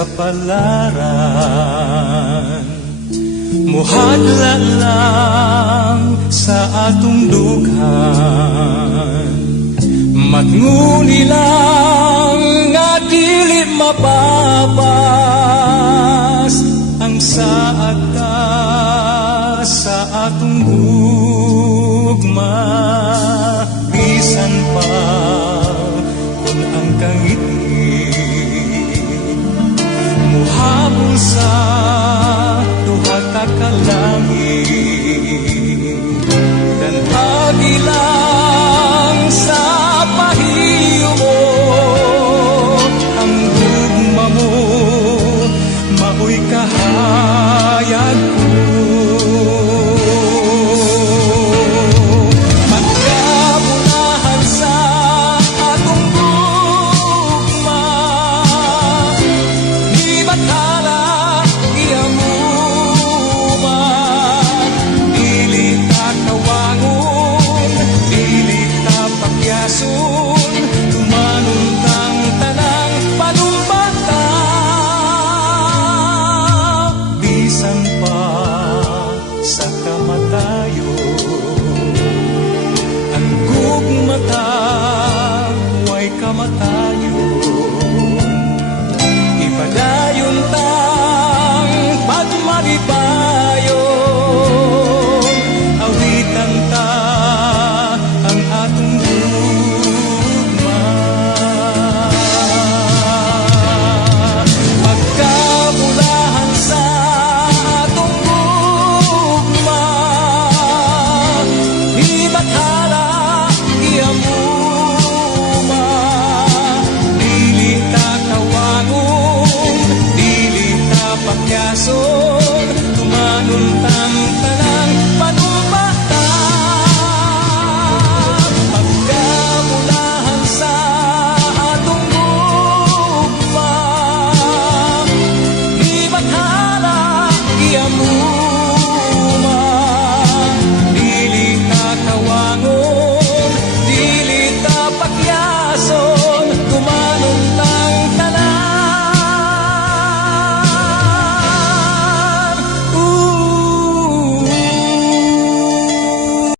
kapalaran. Muhadla lang sa atong dughan, matnguni lang nga dili mapapas ang saad ka sa atong gugma. Bisan pa kung ang kangiti muhabol sa duha ka kalangit, dan agilang sa pahiyo mo ang gugma mo, maoy kahayag ko. Pagkabunahan sa atong gugma, di bathala giamuman, dili ta kawangon, dili ta pakyason.